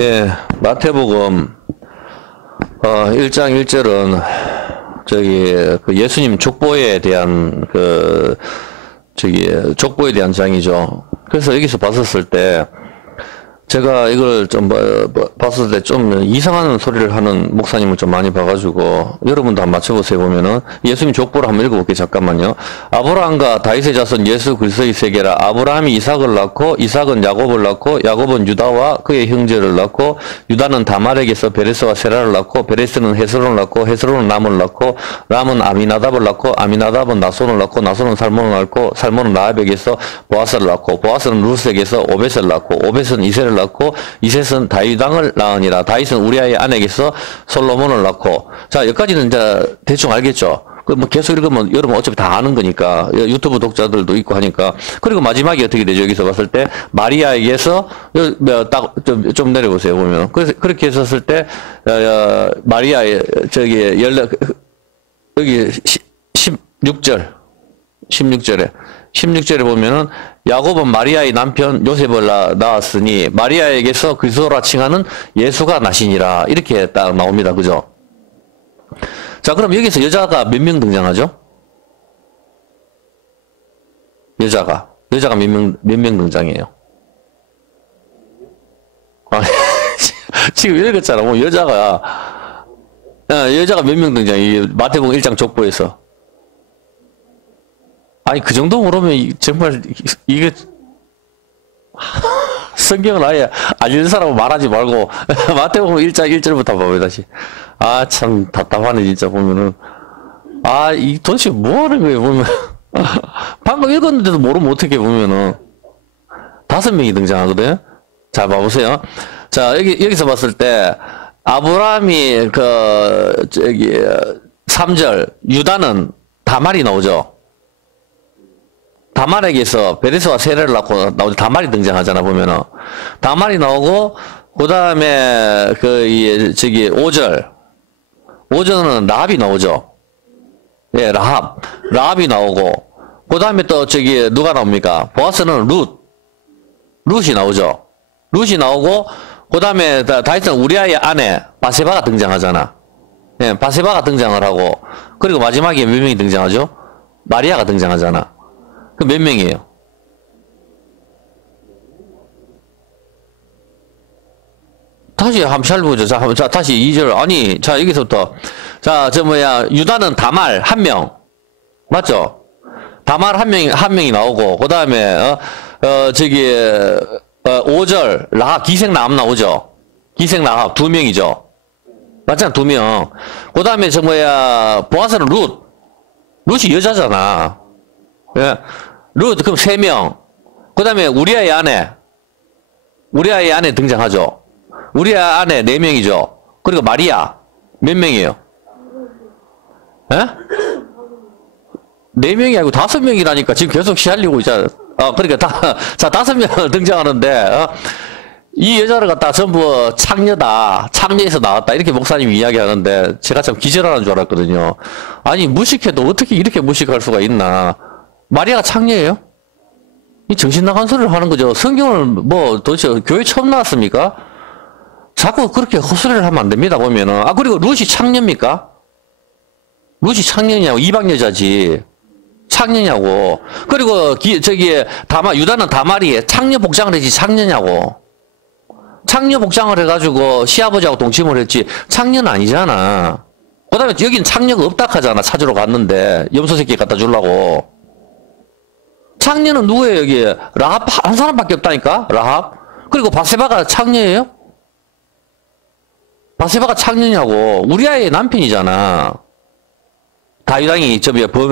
예, 마태복음 1장 1절은 그 예수님 족보에 대한 족보에 대한 장이죠. 그래서 여기서 봤었을 때 제가 이걸 좀 봤을 때 좀 이상한 소리를 하는 목사님을 좀 많이 봐가지고 여러분도 한번 맞춰보세요. 보면은 예수님 족보를 한번 읽어볼게요. 잠깐만요. 아브라함과 다윗의 자손 예수 그리스도의 세계라. 아브라함이 이삭을 낳고 이삭은 야곱을 낳고 야곱은 유다와 그의 형제를 낳고 유다는 다말에게서 베레스와 세라를 낳고 베레스는 헤스론을 낳고 헤스론은 람을 낳고 람은 아미나답을 낳고 아미나답은 나손을 낳고 나손은 살몬을 낳고 살몬은 라합에게서 보아스를 낳고 보아스는 루스에게서 오벳을 낳고 오벳은 이세를 낳고 이셋은 다윗 왕을 낳으니라. 다윗은 우리아의 아내에게서 솔로몬을 낳고. 자, 여기까지는 이제 대충 알겠죠. 뭐 계속 읽으면 여러분 어차피 다 아는 거니까 유튜브 독자들도 있고 하니까. 그리고 마지막에 어떻게 되죠? 여기서 봤을 때 마리아에게서 딱 좀 내려보세요. 보면 그래서 그렇게 했었을 때 마리아의 여기 16절에 보면은 야곱은 마리아의 남편 요셉을 낳았으니 마리아에게서 그리스도라 칭하는 예수가 나시니라. 이렇게 딱 나옵니다. 그죠? 자, 그럼 여기서 여자가 몇 명 등장하죠? 여자가 몇 명 등장해요? 아, 지금 읽었잖아. 뭐 여자가 몇 명 등장해? 마태복음 1장 족보에서. 아니, 그 정도 모르면 정말 이게 성경을 아예 알리는 사람은 말하지 말고 마태복음 1장 1절부터 봐봐요. 다시. 아, 참 답답하네 진짜 보면은. 아, 이 도대체 뭐 하는 거예요 보면. 방금 읽었는데도 모르면 어떻게 보면은 5명이 등장하거든. 자, 봐보세요. 자, 여기서 봤을 때 아브라함이 3절 유다는 다말이 나오죠. 다말에게서 베레스와 세라를 낳고 나오죠. 다말이 등장하잖아, 보면은. 다말이 나오고, 그 다음에, 5절은 라합이 나오죠. 예, 라합이 나오고, 그 다음에 또 누가 나옵니까? 보아스는 룻이 나오죠. 룻이 나오고, 그 다음에 다윗은 우리아의 아내, 바세바가 등장하잖아. 예, 바세바가 등장을 하고, 그리고 마지막에 몇 명이 등장하죠? 마리아가 등장하잖아. 그 몇 명이에요? 다시 한번 잘 보죠. 자, 다시 2절. 아니, 자, 여기서부터. 자, 유다는 다말, 1명. 맞죠? 다말 한 명이 나오고, 그 다음에, 5절, 기생 라합 나오죠? 기생 라합 2명이죠? 맞잖아, 2명. 그 다음에, 보아스는 룻이 여자잖아. 예. 그럼 3명. 그 다음에 우리아의 아내 등장하죠. 우리아의 아내 4명이죠. 그리고 마리아 몇 명이에요? 예? 4명이 아니고 5명이라니까 지금 계속 시알리고 있잖아. 그러니까 5명 등장하는데, 이 여자를 갖다 전부 창녀에서 나왔다. 이렇게 목사님이 이야기하는데, 제가 참 기절하는 줄 알았거든요. 아니, 무식해도 어떻게 이렇게 무식할 수가 있나. 마리아가 창녀예요? 이 정신 나간 소리를 하는 거죠. 성경을 도대체 교회 처음 나왔습니까? 자꾸 그렇게 헛소리를 하면 안 됩니다, 보면은. 그리고 룻이 창녀입니까? 룻이 창녀냐고, 이방 여자지. 창녀냐고. 그리고 유다는 다말이 창녀 복장을 했지, 창녀냐고. 창녀 복장을 해가지고 시아버지하고 동침을 했지, 창녀는 아니잖아. 그 다음에 여긴 창녀가 없다 하잖아, 찾으러 갔는데. 염소 새끼 갖다 주려고. 창녀는 누구예요, 여기? 라합 한 사람밖에 없다니까? 라합? 그리고 바세바가 창녀예요? 바세바가 창녀냐고. 우리아의 남편이잖아. 다윗 왕이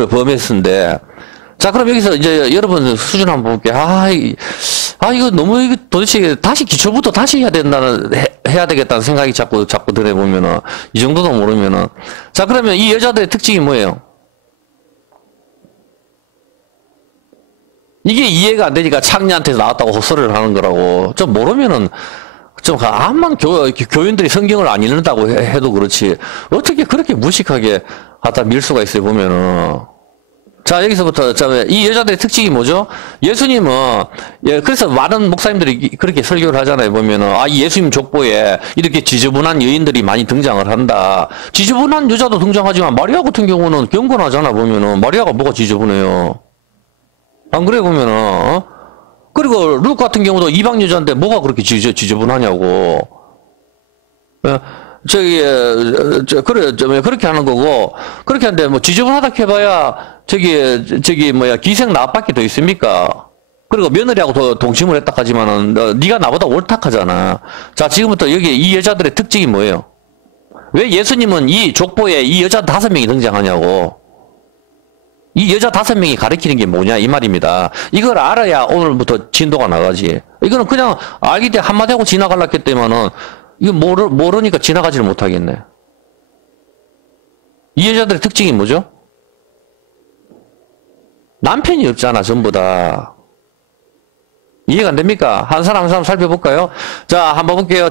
범했는데. 자, 그럼 여기서 이제 여러분 수준 한번 볼게요. 이거 너무, 도대체 다시 기초부터 다시 해야 되겠다는 생각이 자꾸 들어보면은, 이 정도도 모르면은. 자, 그러면 이 여자들의 특징이 뭐예요? 이게 이해가 안 되니까 창녀한테 나왔다고 헛소리를 하는 거라고. 좀 모르면은, 암만 교인들이 성경을 안 읽는다고 해도 그렇지. 어떻게 그렇게 무식하게 갖다 밀 수가 있어요, 보면은. 자, 여기서부터, 이 여자들의 특징이 뭐죠? 예수님은, 예, 그래서 많은 목사님들이 그렇게 설교를 하잖아요, 보면은. 아, 이 예수님 족보에 이렇게 지저분한 여인들이 많이 등장을 한다. 지저분한 여자도 등장하지만, 마리아 같은 경우는 경건하잖아, 보면은. 마리아가 뭐가 지저분해요? 안 그래, 보면은, 어? 그리고 룩 같은 경우도 이방 여자인데 뭐가 그렇게 지저분하냐고. 예. 그렇게 하는 거고, 그렇게 하는데, 뭐, 지저분하다 해봐야, 기생 나밖에 더 있습니까? 그리고 며느리하고 동침을 했다 하지만은, 네가 나보다 옳다하잖아. 자, 지금부터 여기 이 여자들의 특징이 뭐예요? 왜 예수님은 이 족보에 이 여자 5명이 등장하냐고. 이 여자 5명이 가리키는 게 뭐냐, 이 말입니다. 이걸 알아야 오늘부터 진도가 나가지. 이거는 그냥 알기 때문에 한마디 하고 지나가려고 했더니만은, 이거 모르니까 지나가지를 못하겠네. 이 여자들의 특징이 뭐죠? 남편이 없잖아, 전부 다. 이해가 안 됩니까? 한 사람 한 사람 살펴볼까요? 자, 한번 볼게요.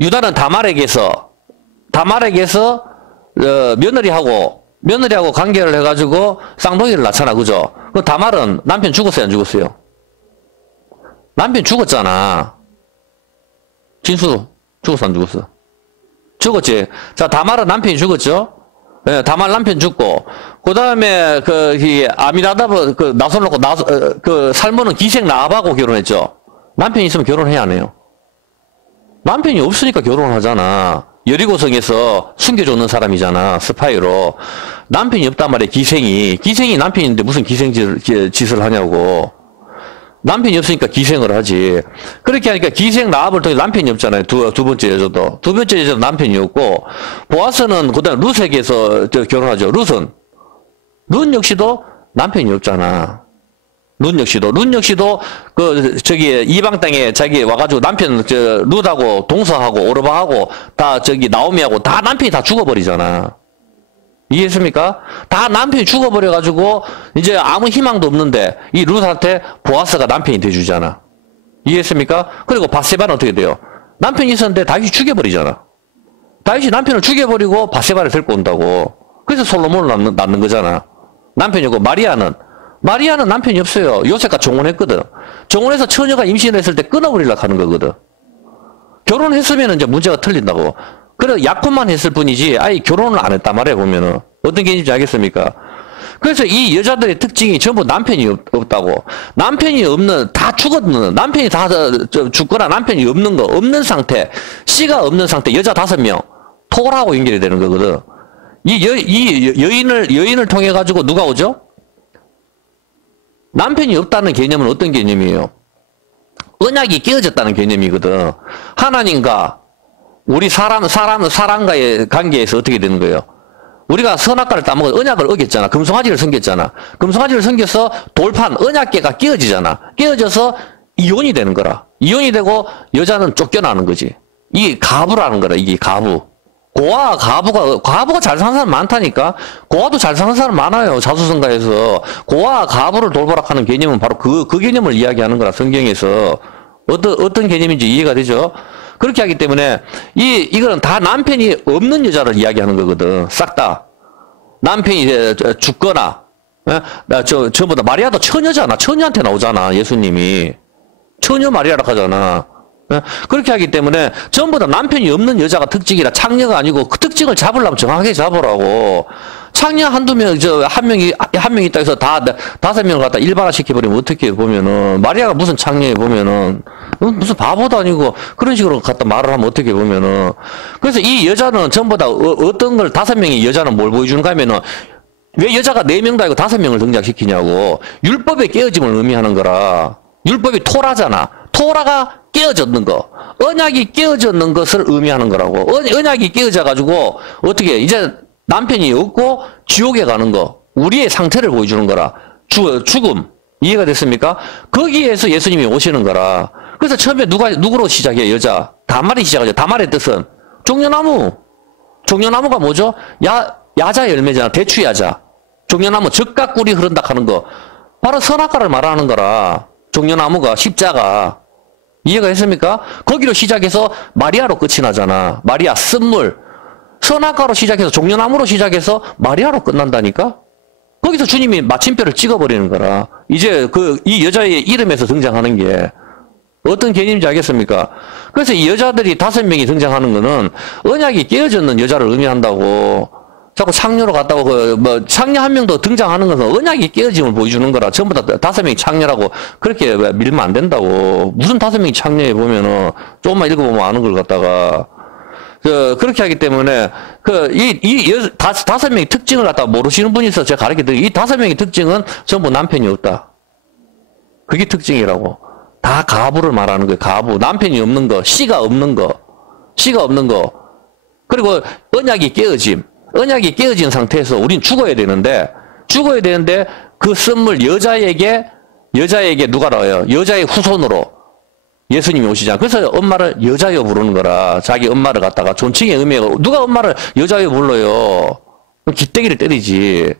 유다는 다말에게서, 며느리하고 관계를 해가지고 쌍둥이를 낳잖아, 그죠? 그 다말은 남편 죽었어요, 안 죽었어요? 남편 죽었잖아. 진수 죽었어, 안 죽었어? 죽었지. 자, 다말은 남편이 죽었죠. 예, 다말 남편 죽고, 그 다음에 아미나답 나손 놓고 살모는 기생 나압하고 결혼했죠. 남편이 있으면 결혼해야 안 해요. 남편이 없으니까 결혼을 하잖아. 여리고성에서 숨겨줬는 사람이잖아, 스파이로. 남편이 없단 말이야, 기생이 남편인데 무슨 짓을 하냐고. 남편이 없으니까 기생을 하지. 그렇게 하니까 기생 나압을 통해 남편이 없잖아요. 두 번째 여자도. 두 번째 여자도 남편이 없고, 보아스는 그 다음에 룻에게서 결혼하죠. 룻 역시도 남편이 없잖아. 룻 역시도 이방 땅에 자기 와가지고 남편, 룻하고 동서하고 오르바하고 다 나오미하고 다 남편이 다 죽어버리잖아. 이해했습니까? 다 남편이 죽어버려가지고, 이제 아무 희망도 없는데, 이 룻한테 보아스가 남편이 돼주잖아. 이해했습니까? 그리고 밧세바는 어떻게 돼요? 남편이 있었는데 다윗이 죽여버리잖아. 다윗이 남편을 죽여버리고 밧세바를 데리고 온다고. 그래서 솔로몬을 낳는 거잖아. 남편이 없고, 마리아는 남편이 없어요. 요셉과 종혼했거든. 종혼해서 처녀가 임신을 했을 때 끊어버리려고 하는 거거든. 결혼했으면 이제 문제가 틀린다고. 그래, 약혼만 했을 뿐이지, 아예 결혼을 안 했단 말이에요, 보면은. 어떤 개념인지 알겠습니까? 그래서 이 여자들의 특징이 전부 남편이 없다고. 남편이 없는, 다 죽었는, 남편이 다 죽거나 남편이 없는 상태, 씨가 없는 상태, 여자 5명, 토라하고 연결이 되는 거거든. 이 여인을 통해가지고 누가 오죠? 남편이 없다는 개념은 어떤 개념이에요? 언약이 깨어졌다는 개념이거든. 하나님과 우리 사람과의 관계에서 어떻게 되는 거예요? 우리가 선악과를 따먹어 언약을 어겼잖아. 금송아지를 섬겼잖아. 금송아지를 섬겨서 돌판, 언약계가 깨어지잖아. 깨어져서 이혼이 되는 거라. 이혼이 되고 여자는 쫓겨나는 거지. 이게 가부라는 거라, 이게 가부. 고아, 가부가 잘 사는 사람 많다니까? 고아도 잘 사는 사람 많아요. 자수성가에서. 고아, 가부를 돌보락하는 개념은 바로 그 개념을 이야기하는 거라, 성경에서. 어떤 개념인지 이해가 되죠? 그렇게 하기 때문에 이거는 다 남편이 없는 여자를 이야기하는 거거든. 싹 다. 남편이 이제 죽거나, 전부 다 마리아도 처녀잖아. 처녀한테 나오잖아, 예수님이. 처녀 마리아라고 하잖아. 그렇게 하기 때문에 전부 다 남편이 없는 여자가 특징이라, 창녀가 아니고 그 특징을 잡으려면 정확하게 잡으라고. 창녀 한두 명, 한 명 있다 해서 다 5명을 갖다 일반화 시켜버리면 어떻게 보면은, 마리아가 무슨 창녀에 보면은, 무슨 바보도 아니고 그런 식으로 갖다 말을 하면 어떻게 보면은. 그래서 이 여자는 전부 다 어떤 걸 5명의 여자는 뭘 보여주는가 하면은, 왜 여자가 4명도 아니고 5명을 등장시키냐고. 율법의 깨어짐을 의미하는 거라. 율법이 토라잖아. 토라가 깨어졌는 거. 언약이 깨어졌는 것을 의미하는 거라고. 언약이 깨어져가지고 어떻게 이제 남편이 없고 지옥에 가는 거. 우리의 상태를 보여주는 거라. 죽음. 이해가 됐습니까? 거기에서 예수님이 오시는 거라. 그래서 처음에 누구로 시작해요? 여자. 다말이 시작하죠. 다말의 뜻은 종려나무. 종려나무가 뭐죠? 야자 열매잖아. 대추야자. 종려나무, 적과 꿀이 흐른다 하는 거. 바로 선악과를 말하는 거라. 종려나무가, 십자가. 이해가 됐습니까? 거기로 시작해서 마리아로 끝이 나잖아. 마리아, 쓴물. 선악과로 시작해서 종려나무로 시작해서 마리아로 끝난다니까? 거기서 주님이 마침표를 찍어버리는 거라. 이제 이 여자의 이름에서 등장하는 게 어떤 개념인지 알겠습니까? 그래서 이 여자들이 5명이 등장하는 거는 언약이 깨어졌는 여자를 의미한다고. 자꾸 창녀로 갔다고 창녀 한 명 더 등장하는 것은 언약이 깨어짐을 보여주는 거라. 전부 다 5명이 창녀라고 그렇게 밀면 안 된다고. 무슨 5명이 창녀에 보면은 조금만 읽어보면 아는 걸 갖다가 그렇게 하기 때문에 이 5명의 특징을 갖다가 모르시는 분이 있어서 제가 가르쳐드릴게요. 이 5명의 특징은 전부 남편이 없다. 그게 특징이라고. 다 가부를 말하는 거예요. 가부. 남편이 없는 거, 씨가 없는 거. 그리고 언약이 깨어짐. 언약이 깨어진 상태에서 우린 죽어야 되는데 그 선물 여자에게 누가 나와요? 여자의 후손으로 예수님이 오시잖아. 그래서 엄마를 여자여 부르는 거라. 자기 엄마를 갖다가 존칭의 의미가 누가 엄마를 여자여 불러요? 기대기를 때리지.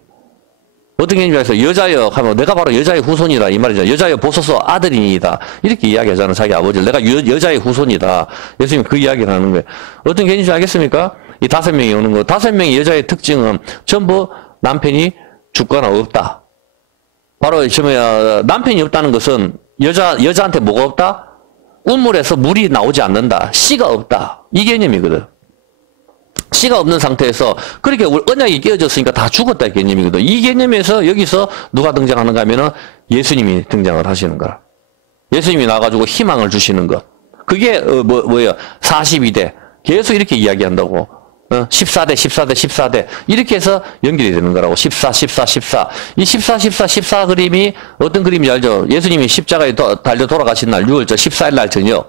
어떤 개념에서 여자여 하면 내가 바로 여자의 후손이다 이 말이죠. 여자여 보소서 아들이니다 이렇게 이야기하잖아. 자기 아버지를 내가 여자의 후손이다. 예수님 그 이야기를 하는 거예요. 어떤 개념인지 알겠습니까? 이 5명이 오는 거. 5명의 여자의 특징은 전부 남편이 죽거나 없다. 바로 남편이 없다는 것은 여자한테 뭐가 없다? 우물에서 물이 나오지 않는다. 씨가 없다. 이 개념이거든. 씨가 없는 상태에서 그렇게 언약이 깨어졌으니까 다 죽었다 이 개념이거든. 이 개념에서 여기서 누가 등장하는가 하면은 예수님이 등장을 하시는 거라. 예수님이 나와가지고 희망을 주시는 것. 그게 뭐예요? 42대. 계속 이렇게 이야기한다고. 14대 이렇게 해서 연결이 되는 거라고. 14 이 14 그림이 어떤 그림인지 알죠? 예수님이 십자가에 달려 돌아가신 날 6월절 14일 날 저녁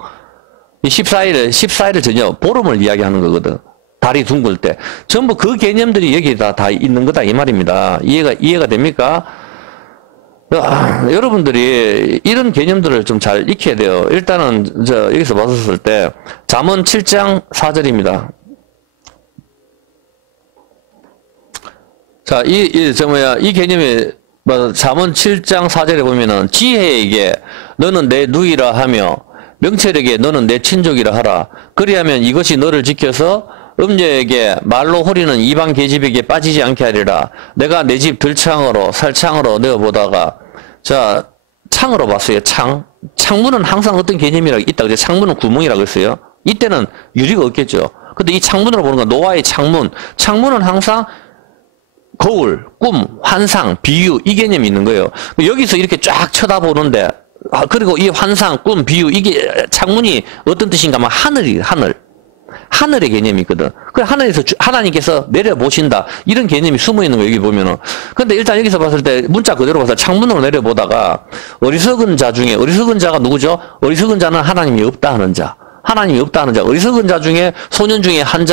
이 14일을 저녁 보름을 이야기하는 거거든. 달이 둥글 때 전부 그 개념들이 여기다 다 있는 거다 이 말입니다. 이해가 됩니까? 여러분들이 이런 개념들을 좀 잘 익혀야 돼요. 일단은 여기서 봤었을 때 잠언 7장 4절입니다. 자, 이 개념이, 잠언 7장 4절에 보면은, 지혜에게 너는 내 누이라 하며, 명철에게 너는 내 친족이라 하라. 그리하면 이것이 너를 지켜서 음녀에게 말로 호리는 이방 계집에게 빠지지 않게 하리라. 내가 내 집 들창으로, 살창으로 내어보다가, 자, 창으로 봤어요, 창. 창문은 항상 어떤 개념이라고 있다. 그래서 창문은 구멍이라고 했어요. 이때는 유리가 없겠죠. 근데 이 창문으로 보는 건 노아의 창문. 창문은 항상 거울, 꿈, 환상, 비유 이 개념이 있는 거예요. 여기서 이렇게 쫙 쳐다보는데 그리고 이 환상, 꿈, 비유 이게 창문이 어떤 뜻인가 하면 하늘의 개념이 있거든. 그 하늘에서 하나님께서 내려보신다 이런 개념이 숨어 있는 거 여기 보면은. 근데 일단 여기서 봤을 때 문자 그대로 봐서 창문으로 내려보다가 어리석은 자 중에 어리석은 자가 누구죠? 어리석은 자는 하나님이 없다 하는 자. 하나님이 없다 하는 자, 어리석은 자 중에 소년 중에 한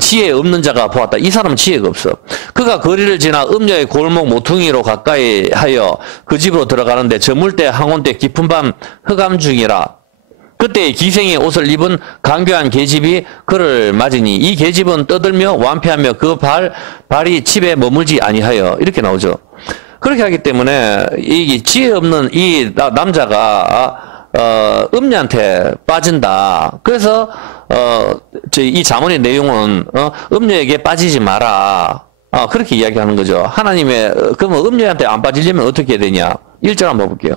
지혜 없는 자가 보았다. 이 사람은 지혜가 없어. 그가 거리를 지나 음녀의 골목 모퉁이로 가까이 하여 그 집으로 들어가는데 저물 때 항온 때 깊은 밤 흑암 중이라. 그때 기생의 옷을 입은 간교한 계집이 그를 맞으니 이 계집은 떠들며 완패하며 그 발이 집에 머물지 아니하여 이렇게 나오죠. 그렇게 하기 때문에 이 지혜 없는 이 남자가 음녀한테 빠진다. 그래서, 이 잠언의 내용은, 음녀에게 빠지지 마라. 그렇게 이야기하는 거죠. 그러면 음녀한테 안 빠지려면 어떻게 해야 되냐? 1절 한번 볼게요.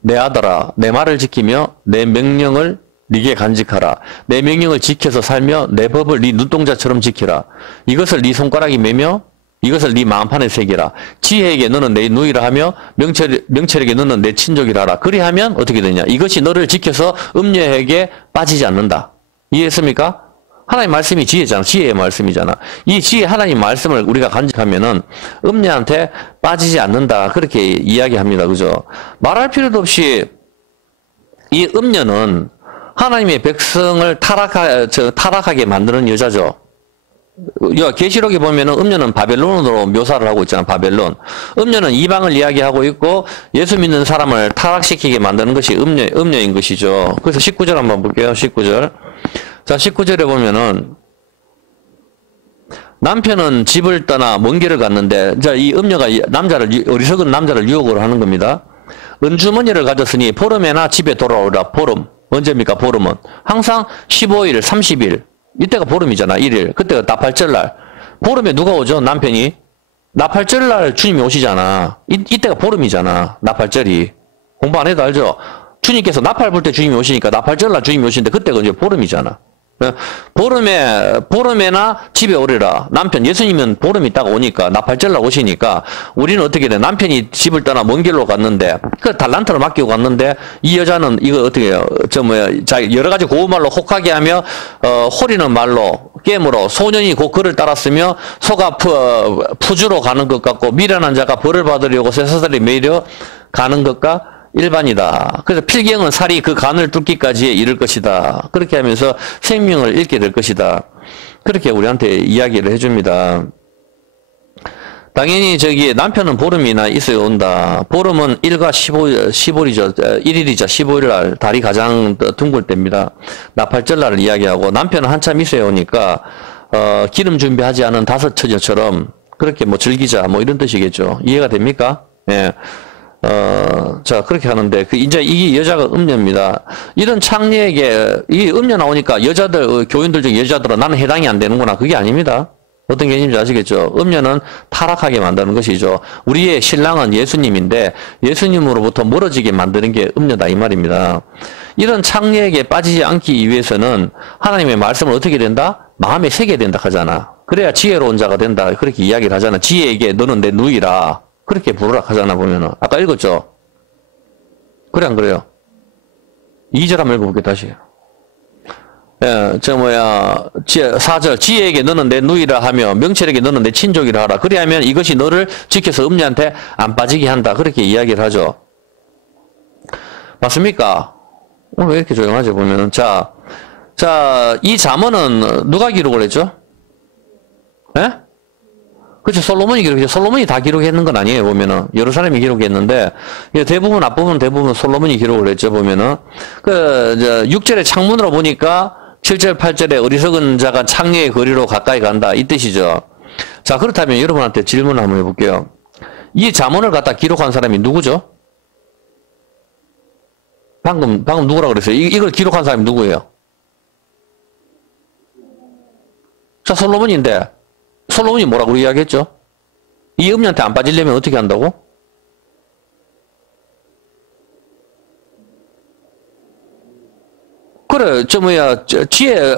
내 아들아, 내 말을 지키며 내 명령을 네게 간직하라. 내 명령을 지켜서 살며 내 법을 네 눈동자처럼 지키라. 이것을 네 손가락이 매며 이것을 네 마음판에 새기라. 지혜에게 너는 내 누이라 하며 명철에게 너는 내 친족이라 하라. 그리하면 어떻게 되냐? 이것이 너를 지켜서 음녀에게 빠지지 않는다. 이해했습니까? 하나님 말씀이 지혜잖아. 지혜의 말씀이잖아. 이 지혜 하나님 말씀을 우리가 간직하면은 음녀한테 빠지지 않는다. 그렇게 이야기합니다. 그죠? 말할 필요도 없이 이 음녀는 하나님의 백성을 타락하게 만드는 여자죠. 계시록에 보면은 음녀는 바벨론으로 묘사를 하고 있잖아. 바벨론. 음녀는 이방을 이야기하고 있고 예수 믿는 사람을 타락시키게 만드는 것이 음녀인 것이죠. 그래서 19절 한번 볼게요. 19절. 자, 19절에 보면은 남편은 집을 떠나 먼 길을 갔는데, 자, 이 음녀가 어리석은 남자를 유혹을 하는 겁니다. 은주머니를 가졌으니 보름에나 집에 돌아오라. 보름. 언제입니까? 보름은 항상 15일, 30일. 이때가 보름이잖아. 1일. 그때가 나팔절날. 보름에 누가 오죠? 남편이. 나팔절 날 주님이 오시잖아. 이때가 보름이잖아. 나팔절이. 공부 안 해도 알죠? 주님께서 나팔 불 때 주님이 오시니까 나팔절 날 주님이 오시는데 그때가 이제 보름이잖아. 보름에나 집에 오리라. 남편, 예수님은 보름 있다가 오니까, 나팔절 날 오시니까, 우리는 어떻게 돼? 남편이 집을 떠나 먼 길로 갔는데, 그 달란트를 맡기고 갔는데, 이 여자는 이거 어떻게 해요? 여러 가지 고우말로 혹하게 하며, 호리는 말로, 깨물어, 소년이 곧 그를 따랐으며, 소가 푸주로 가는 것 같고, 미련한 자가 벌을 받으려고 쇠사슬이 매려 가는 것과 일반이다. 그래서 필경은 살이 그 간을 뚫기까지에 이를 것이다. 그렇게 하면서 생명을 잃게 될 것이다. 그렇게 우리한테 이야기를 해줍니다. 당연히 남편은 보름이나 있어야 온다. 보름은 1과 15일이죠. 1일이자 15일 날 달이 가장 둥글 때입니다. 나팔절 날을 이야기하고, 남편은 한참 있어야 오니까 기름 준비하지 않은 다섯 처녀처럼 그렇게 즐기자 이런 뜻이겠죠. 이해가 됩니까? 예. 자, 그렇게 하는데, 이제 이 여자가 음녀입니다. 이런 창녀에게, 이 음녀 나오니까 교인들 중에 여자들은 나는 해당이 안 되는구나. 그게 아닙니다. 어떤 개념인지 아시겠죠? 음녀는 타락하게 만드는 것이죠. 우리의 신랑은 예수님인데, 예수님으로부터 멀어지게 만드는 게 음녀다, 이 말입니다. 이런 창녀에게 빠지지 않기 위해서는 하나님의 말씀을 어떻게 된다? 마음에 새겨야 된다 하잖아. 그래야 지혜로운 자가 된다. 그렇게 이야기를 하잖아. 지혜에게 너는 내 누이라. 그렇게 부르라 하잖아, 보면은. 아까 읽었죠? 그래, 안 그래요? 2절 한번 읽어볼게요, 다시. 예, 4절. 지혜에게 너는 내 누이라 하며, 명철에게 너는 내 친족이라 하라. 그리하면 이것이 너를 지켜서 음녀한테 안 빠지게 한다. 그렇게 이야기를 하죠. 맞습니까? 왜 이렇게 조용하죠, 보면은. 자, 이 잠언은 누가 기록을 했죠? 예? 그렇죠. 솔로몬이 기록했죠. 솔로몬이 다 기록했는 건 아니에요, 보면은. 여러 사람이 기록했는데, 앞부분 대부분 솔로몬이 기록을 했죠, 보면은. 6절의 창문으로 보니까 7절, 8절에 어리석은 자가 창녀의 거리로 가까이 간다. 이 뜻이죠. 자, 그렇다면 여러분한테 질문을 한번 해볼게요. 이 잠언을 갖다 기록한 사람이 누구죠? 방금 누구라고 그랬어요? 이걸 기록한 사람이 누구예요? 자, 솔로몬인데, 솔로몬이 뭐라고 이야기했죠? 이 음녀한테 안 빠지려면 어떻게 한다고? 그래,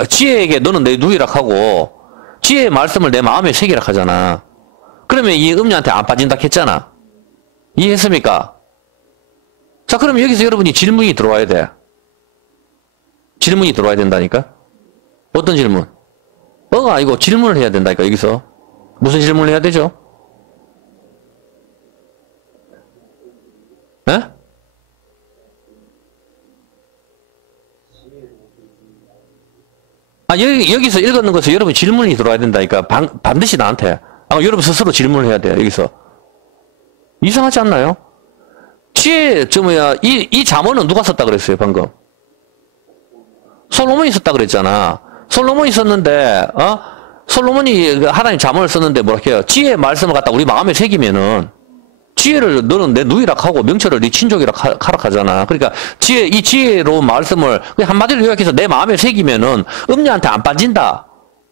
지혜에게 너는 내 누이라 하고, 지혜의 말씀을 내 마음에 새기라 하잖아. 그러면 이 음녀한테 안 빠진다 했잖아. 이해했습니까? 자, 그럼 여기서 여러분이 질문이 들어와야 돼. 질문이 들어와야 된다니까? 어떤 질문? 아니고 질문을 해야 된다니까, 여기서. 무슨 질문을 해야 되죠? 에? 여기서 읽었는 것에 여러분 질문이 들어와야 된다니까. 반드시 나한테. 여러분 스스로 질문을 해야 돼요, 여기서. 이상하지 않나요? 이 잠언은 누가 썼다 그랬어요, 방금? 솔로몬이 썼다 그랬잖아. 솔로몬이 썼는데, 솔로몬이 하나님 잠언을 썼는데 뭐라 해요? 지혜의 말씀을 갖다 우리 마음에 새기면은, 지혜를 너는 내 누이라 하고 명철을 네 친족이라 하라 하잖아. 그러니까 이 지혜로운 말씀을 한마디로 요약해서 내 마음에 새기면은 음녀한테 안 빠진다.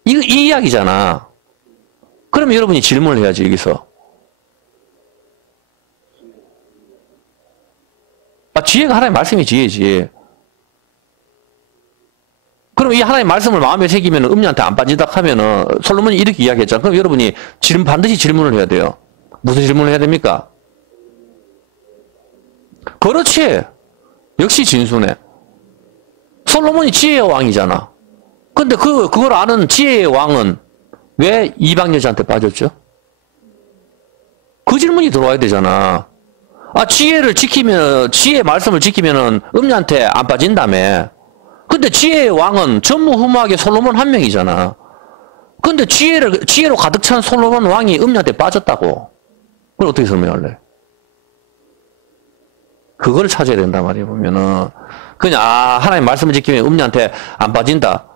이 이야기잖아. 그러면 여러분이 질문을 해야지, 여기서. 지혜가 하나님 말씀이 지혜지. 그럼 이 하나님 말씀을 마음에 새기면 음녀한테 안 빠진다 하면은 솔로몬이 이렇게 이야기했잖아. 그럼 여러분이 반드시 질문을 해야 돼요. 무슨 질문을 해야 됩니까? 그렇지. 역시 진수네. 솔로몬이 지혜의 왕이잖아. 근데 그걸 아는 지혜의 왕은 왜 이방 여자한테 빠졌죠? 그 질문이 들어와야 되잖아. 지혜의 말씀을 지키면은 음녀한테 안 빠진다며. 근데 지혜의 왕은 전무후무하게 솔로몬 한 명이잖아. 근데 지혜로 가득 찬 솔로몬 왕이 음녀한테 빠졌다고. 그걸 어떻게 설명할래? 그걸 찾아야 된단 말이에요, 보면은. 그냥, 하나님 말씀을 지키면 음녀한테 안 빠진다.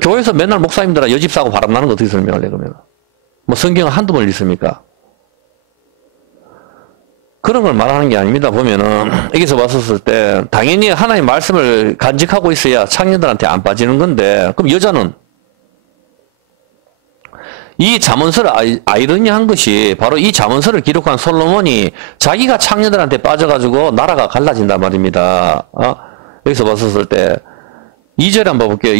교회에서 맨날 목사님들아 여집 사고 바람나는 거 어떻게 설명할래, 그러면? 성경을 한두 번 읽습니까? 그런 걸 말하는 게 아닙니다. 보면은, 여기서 봤었을 때, 당연히 하나님 말씀을 간직하고 있어야 창녀들한테 안 빠지는 건데, 그럼 여자는? 이 잠언서를 아이러니한 것이 바로 이 잠언서를 기록한 솔로몬이 자기가 창녀들한테 빠져가지고 나라가 갈라진단 말입니다. 여기서 봤었을 때 2절 한번 볼게요.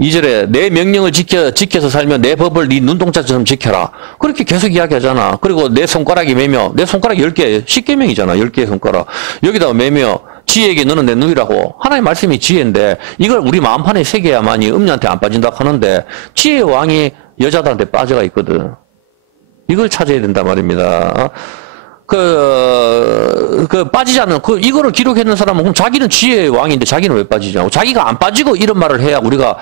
2절에 내 명령을 지켜서 살면 내 법을 네 눈동자처럼 지켜라. 그렇게 계속 이야기하잖아. 그리고 내 손가락이 매며, 내 손가락 10개, 10계명이잖아. 10개의 손가락. 여기다가 매며 지혜에게 너는 내 누이라고. 하나님 말씀이 지혜인데 이걸 우리 마음판에 새겨야만이 음녀한테 안 빠진다 하는데 지혜의 왕이 여자들한테 빠져가 있거든. 이걸 찾아야 된단 말입니다. 빠지지 않는, 이거를 기록했는 사람은, 그럼 자기는 지혜의 왕인데 자기는 왜 빠지냐고. 자기가 안 빠지고 이런 말을 해야 우리가,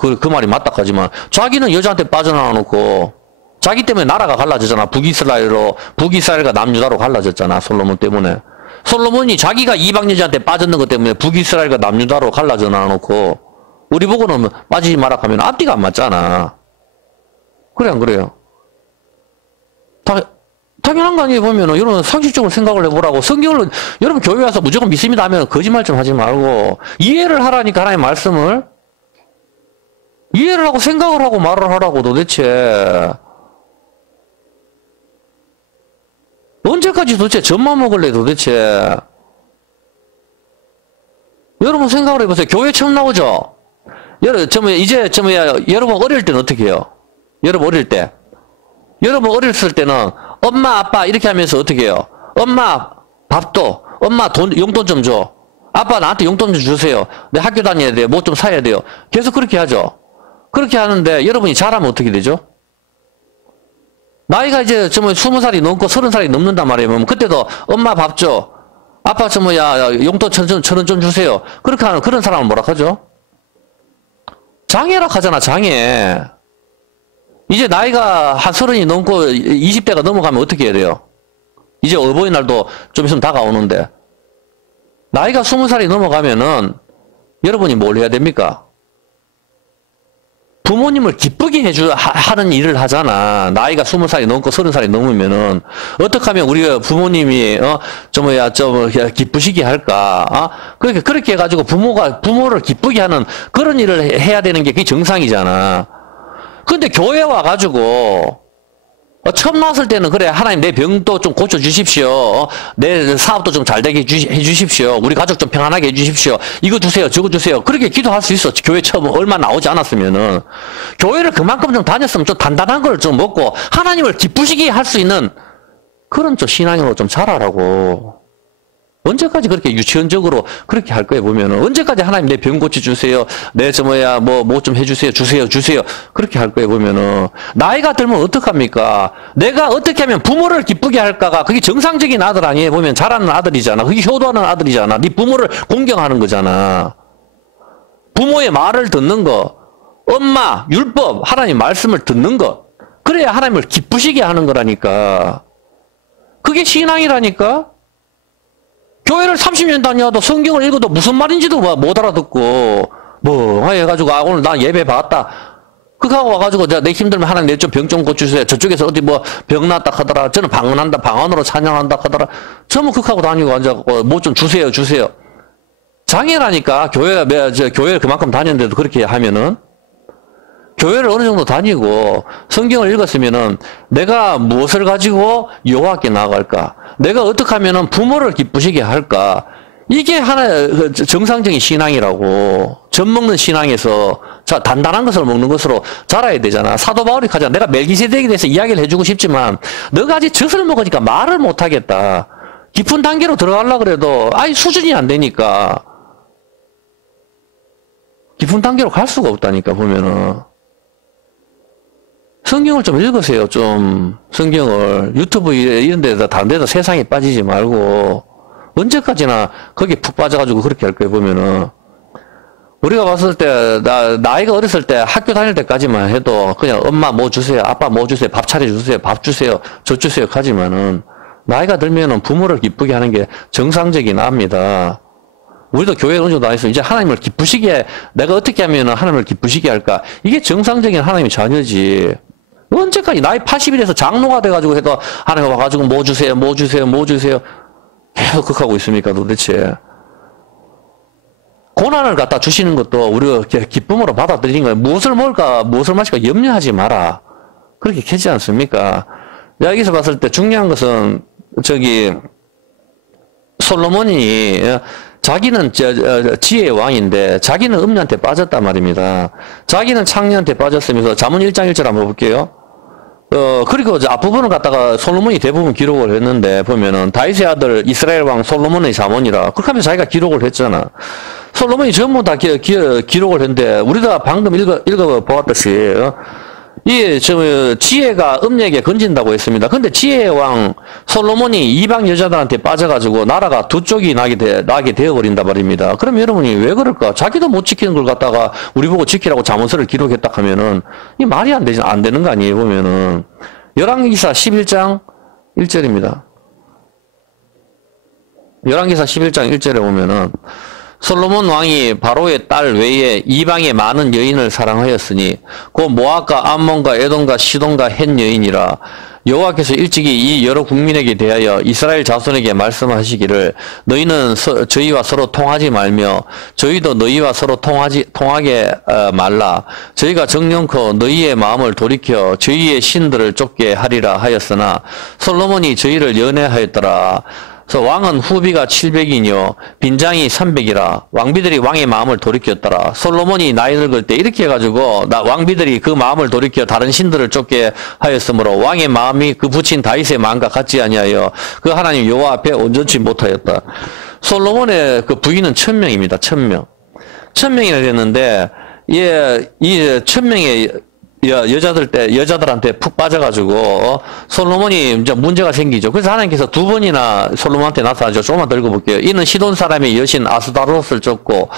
그 말이 맞다 하지만, 자기는 여자한테 빠져나와 놓고, 자기 때문에 나라가 갈라졌잖아. 북이스라엘과 남유다로 갈라졌잖아. 솔로몬 때문에. 솔로몬이 자기가 이방 여자한테 빠졌는 것 때문에 북이스라엘과 남유다로 갈라져 나와 놓고, 우리 보고는 빠지지 마라 하면 앞뒤가 안 맞잖아. 그래, 안 그래요? 당연한 거 아니에요, 보면은. 여러분, 상식적으로 생각을 해보라고. 성경을, 여러분, 교회 와서 무조건 믿습니다 하면 거짓말 좀 하지 말고, 이해를 하라니까, 하나님의 말씀을. 이해를 하고 생각을 하고 말을 하라고, 도대체. 언제까지 도대체 젖만 먹을래, 도대체. 여러분 생각을 해보세요. 교회 처음 나오죠? 여러분 어릴 때는 어떻게 해요? 여러분 어릴 때. 여러분 어렸을 때는 엄마, 아빠 이렇게 하면서 어떻게 해요? 엄마 밥도, 엄마 용돈 좀 줘. 아빠 나한테 용돈 좀 주세요. 내 학교 다녀야 돼요. 뭐 좀 사야 돼요. 계속 그렇게 하죠. 그렇게 하는데 여러분이 잘하면 어떻게 되죠? 나이가 이제 20살이 넘고 30살이 넘는단 말이에요. 그때도 엄마 밥 줘. 아빠 용돈 1,000원 좀 주세요. 그렇게 하는 그런 사람은 뭐라 하죠? 장애라 하잖아, 장애. 이제 나이가 한 30이 넘고 20대가 넘어가면 어떻게 해야 돼요? 이제 어버이날도 좀 있으면 다가오는데. 나이가 20살이 넘어가면은 여러분이 뭘 해야 됩니까? 부모님을 기쁘게 하는 일을 하잖아. 나이가 20살이 넘고 30살이 넘으면은, 어떻게 하면 우리가 부모님이, 기쁘시게 할까? 그렇게 해가지고 부모를 기쁘게 하는 그런 일을 해야 되는 게 그게 정상이잖아. 근데 교회 와가지고, 처음 나왔을 때는 그래, 하나님 내 병도 좀 고쳐주십시오. 내 사업도 좀 잘 되게 해주십시오. 우리 가족 좀 평안하게 해주십시오. 이거 주세요, 저거 주세요. 그렇게 기도할 수 있어. 교회 처음 얼마 나오지 않았으면은. 교회를 그만큼 좀 다녔으면 좀 단단한 걸 좀 먹고 하나님을 기쁘시게 할 수 있는 그런 좀 신앙으로 좀 자라라고. 언제까지 그렇게 유치원적으로 그렇게 할 거예요, 보면은. 언제까지 하나님 내 병 고쳐주세요. 뭐 좀 해주세요. 주세요. 그렇게 할 거예요, 보면은. 나이가 들면 어떡합니까? 내가 어떻게 하면 부모를 기쁘게 할까가 그게 정상적인 아들 아니에요, 보면. 잘하는 아들이잖아. 그게 효도하는 아들이잖아. 네 부모를 공경하는 거잖아. 부모의 말을 듣는 거. 엄마, 율법, 하나님 말씀을 듣는 것. 그래야 하나님을 기쁘시게 하는 거라니까. 그게 신앙이라니까? 교회를 30년 다녀도 성경을 읽어도 무슨 말인지도 못 알아듣고, 해가지고, 오늘 나 예배 받았다. 그거 와가지고, 내 힘들면 하나님 내 좀 병 좀 고쳐주세요. 저쪽에서 어디 병 났다 하더라. 저는 방언으로 찬양한다 하더라. 전부 극하고 다니고 앉아갖고, 뭐 좀 주세요. 장애라니까, 교회를 그만큼 다녔는데도 그렇게 하면은, 교회를 어느 정도 다니고 성경을 읽었으면은 내가 무엇을 가지고 여호와께 나아갈까? 내가 어떻게 하면은 부모를 기쁘시게 할까? 이게 하나의 정상적인 신앙이라고. 젖 먹는 신앙에서 단단한 것을 먹는 것으로 자라야 되잖아. 사도 바울이 가잖아. 내가 멜기세덱에 대해서 이야기를 해주고 싶지만 너가 아직 젖을 먹으니까 말을 못하겠다. 깊은 단계로 들어가려고 그래도 수준이 안 되니까 깊은 단계로 갈 수가 없다니까, 보면은. 성경을 좀 읽으세요, 좀. 성경을. 유튜브 이런 데다, 다른 데다 세상에 빠지지 말고. 언제까지나 거기에 푹 빠져가지고 그렇게 할 거예요, 보면은. 우리가 봤을 때, 나이가 어렸을 때 학교 다닐 때까지만 해도 그냥 엄마 뭐 주세요, 아빠 뭐 주세요, 밥 차려주세요, 밥 주세요, 저 주세요, 하지만은, 나이가 들면은 부모를 기쁘게 하는 게 정상적인 압니다. 우리도 교회에 어느 정도 다녀서 이제 하나님을 기쁘시게, 내가 어떻게 하면 하나님을 기쁘시게 할까? 이게 정상적인 하나님의 자녀지. 언제까지 나이 80이 돼서 장로가 돼가지고 해도 하나님 와가지고 뭐 주세요. 계속 극하고 있습니까, 도대체. 고난을 갖다 주시는 것도 우리가 기쁨으로 받아들이는 거예요. 무엇을 먹을까, 무엇을 마실까 염려하지 마라. 그렇게 캐지 않습니까? 여기서 봤을 때 중요한 것은, 솔로몬이, 자기는 지혜의 왕인데, 자기는 음녀한테 빠졌단 말입니다. 자기는 창녀한테 빠졌으면서, 잠언 1장 1절 한번 볼게요. 그리고 앞부분을 갖다가 솔로몬이 대부분 기록을 했는데, 보면은, 다윗의 아들 이스라엘 왕 솔로몬의 잠언이라, 그렇게 하면 자기가 기록을 했잖아. 솔로몬이 전부 다 기록을 했는데, 우리가 방금 읽어보았듯이, 지혜가 음녀에게 건진다고 했습니다. 근데 지혜의 왕 솔로몬이 이방 여자들한테 빠져가지고 나라가 두 쪽이 나게 되어버린단 말입니다. 그럼 여러분이 왜 그럴까? 자기도 못 지키는 걸 갖다가 우리 보고 지키라고 잠언서를 기록했다 하면은, 이 말이 안 되는 거 아니에요, 보면은. 열왕기사 11장 1절입니다. 열왕기사 11장 1절에 보면은, 솔로몬 왕이 바로의 딸 외에 이방의 많은 여인을 사랑하였으니 곧 모압과 암몬과 에돔과 시돈과 헷 여인이라. 여호와께서 일찍이 이 여러 국민에게 대하여 이스라엘 자손에게 말씀하시기를 너희는 저희와 서로 통하지 말며 저희도 너희와 서로 통하게 말라. 저희가 정령코 너희의 마음을 돌이켜 저희의 신들을 쫓게 하리라 하였으나 솔로몬이 저희를 연애하였더라. 그래서 왕은 후비가 700이뇨 빈장이 300이라. 왕비들이 왕의 마음을 돌이켰더라. 솔로몬이 나이 늙을 때 이렇게 해가지고 왕비들이 그 마음을 돌이켜 다른 신들을 쫓게 하였으므로 왕의 마음이 그 부친 다윗의 마음과 같지 아니하여 그 하나님 여호와 앞에 온전치 못하였다. 솔로몬의 그 부인은 1000명입니다. 1000명. 1000명이나 됐는데 이 1000명의 여자들한테 푹 빠져가지고, 솔로몬이 이제 문제가 생기죠. 그래서 하나님께서 두 번이나 솔로몬한테 나타나죠. 조금만 더 읽어볼게요. 이는 시돈 사람의 여신 아스다롯을 쫓고,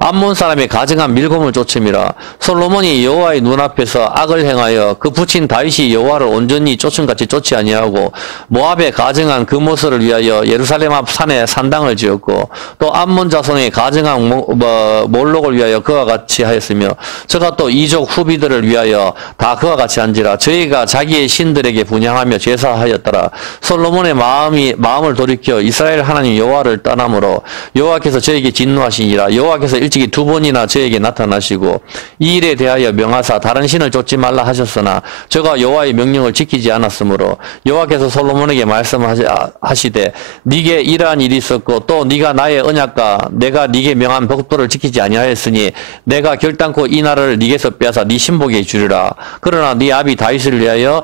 암몬 사람의 가증한 밀곰을 쫓음이라. 솔로몬이 여호와의 눈앞에서 악을 행하여 그 부친 다윗이 여호와를 온전히 쫓음같이 쫓지 아니하고, 모압의 가증한 그 모습을 위하여 예루살렘 앞 산에 산당을 지었고, 또 암몬 자손의 가증한 몰록을 위하여 그와 같이 하였으며, 저가 또 이족 후비들을 위하여 다 그와 같이 한지라. 저희가 자기의 신들에게 분향하며 제사하였더라. 솔로몬의 마음을 돌이켜 이스라엘 하나님 여호와를 떠남으로 여호와께서 저에게 진노하시니라. 여호와께서 일찍이 두 번이나 저에게 나타나시고 이 일에 대하여 명하사 다른 신을 쫓지 말라 하셨으나 저가 여호와의 명령을 지키지 않았으므로 여호와께서 솔로몬에게 말씀하시되 네게 이러한 일이 있었고 또 네가 나의 언약과 내가 네게 명한 법도를 지키지 아니하였으니 내가 결단코 이 날을 네게서 빼앗아 네 신복에게 주리라. 그러나 네 아비 다윗을 위하여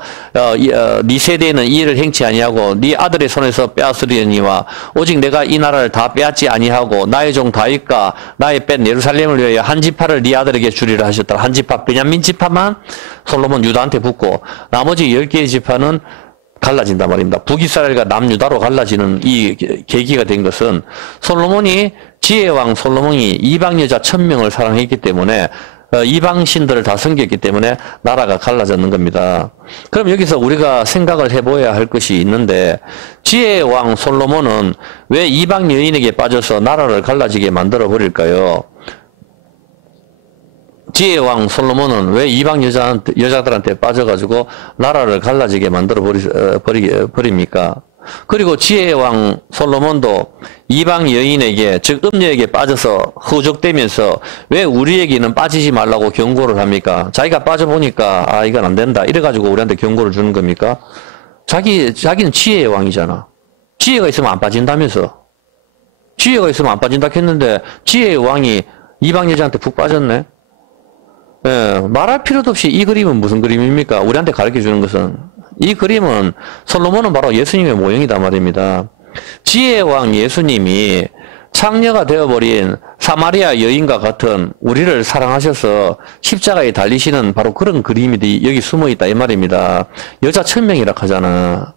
네 세대에는 이 일을 행치 아니하고 네 아들의 손에서 빼앗으려니와 오직 내가 이 나라를 다 빼앗지 아니하고 나의 종 다윗과 나의 뺀 예루살렘을 위하여 한 지파를 네 아들에게 주리라 하셨더라. 한 지파 베냐민 지파만 솔로몬 유다한테 붙고 나머지 10개의 지파는 갈라진단 말입니다. 북이스라엘과 남유다로 갈라지는 이 계기가 된 것은 솔로몬이 지혜왕 솔로몬이 이방 여자 1000명을 사랑했기 때문에 이방 신들을 다 섬겼기 때문에 나라가 갈라졌는 겁니다. 그럼 여기서 우리가 생각을 해봐야 할 것이 있는데 지혜의 왕 솔로몬은 왜 이방 여인에게 빠져서 나라를 갈라지게 만들어 버릴까요? 지혜의 왕 솔로몬은 왜 이방 여자들한테 빠져가지고 나라를 갈라지게 만들어 버립니까? 그리고 지혜의 왕 솔로몬도 이방 여인에게 즉 음녀에게 빠져서 허족되면서 왜 우리에게는 빠지지 말라고 경고를 합니까? 자기가 빠져보니까 이건 안 된다 이래가지고 우리한테 경고를 주는 겁니까? 자기는 지혜의 왕이잖아. 지혜가 있으면 안 빠진다면서. 지혜가 있으면 안 빠진다 했는데 지혜의 왕이 이방 여자한테 푹 빠졌네. 예, 말할 필요도 없이 이 그림은 무슨 그림입니까? 우리한테 가르쳐 주는 것은 이 그림은 솔로몬은 바로 예수님의 모형이다 말입니다. 지혜의 왕 예수님이 창녀가 되어버린 사마리아 여인과 같은 우리를 사랑하셔서 십자가에 달리시는 바로 그런 그림이 여기 숨어있다 이 말입니다. 여자 1000명이라 하잖아.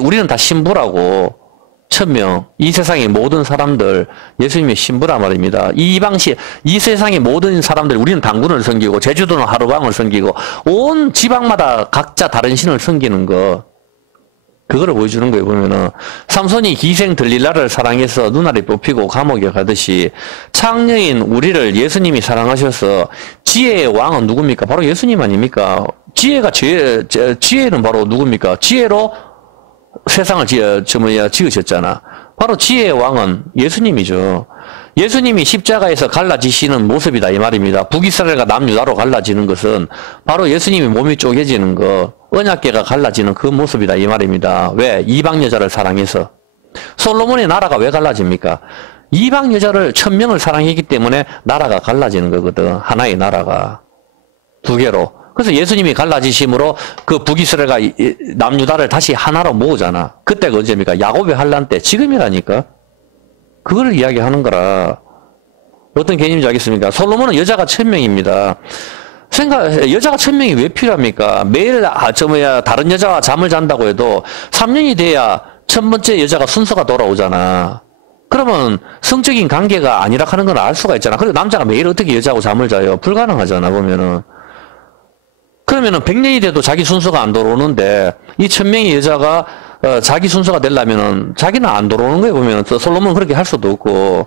우리는 다 신부라고. 1000명. 이 세상의 모든 사람들, 예수님의 신부란 말입니다. 이 세상의 모든 사람들, 우리는 당군을 섬기고, 제주도는 하루방을 섬기고, 온 지방마다 각자 다른 신을 섬기는 거. 그거를 보여주는 거예요, 보면은. 삼손이 기생 들릴라를 사랑해서 눈알이 뽑히고 감옥에 가듯이, 창녀인 우리를 예수님이 사랑하셔서, 지혜의 왕은 누굽니까? 바로 예수님 아닙니까? 지혜는 바로 누굽니까? 지혜로 세상을 지으셨잖아. 바로 지혜의 왕은 예수님이죠. 예수님이 십자가에서 갈라지시는 모습이다 이 말입니다. 북이스라엘과 남유다로 갈라지는 것은 바로 예수님이 몸이 쪼개지는 거, 언약궤가 갈라지는 그 모습이다 이 말입니다. 왜? 이방 여자를 사랑해서. 솔로몬의 나라가 왜 갈라집니까? 이방 여자를 1000명을 사랑했기 때문에 나라가 갈라지는 거거든. 하나의 나라가. 두 개로. 그래서 예수님이 갈라지심으로 그 북이스라엘과 남유다를 다시 하나로 모으잖아. 그때가 언제입니까? 야곱의 환란 때. 지금이라니까. 그걸 이야기하는 거라. 어떤 개념인지 알겠습니까? 솔로몬은 여자가 1000명입니다. 여자가 1000명이 왜 필요합니까? 매일, 다른 여자와 잠을 잔다고 해도 3년이 돼야 1000번째 여자가 순서가 돌아오잖아. 그러면 성적인 관계가 아니라 하는 건 알 수가 있잖아. 그리고 남자가 매일 어떻게 여자하고 잠을 자요? 불가능하잖아, 보면은. 그러면은 100년이 돼도 자기 순서가 안 돌아오는데, 이 1000명의 여자가, 자기 순서가 되려면은, 자기는 안 돌아오는 거예요, 보면은. 솔로몬은 그렇게 할 수도 없고,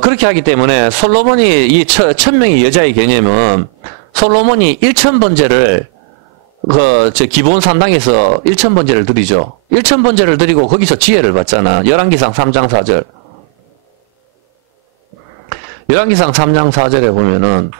그렇게 하기 때문에, 솔로몬이 이 1000명의 여자의 개념은, 솔로몬이 1000번째를, 기본 산당에서 1000번째를 드리죠. 1000번째를 드리고 거기서 지혜를 받잖아. 열왕기상 3장 4절. 열왕기상 3장 4절에 보면은,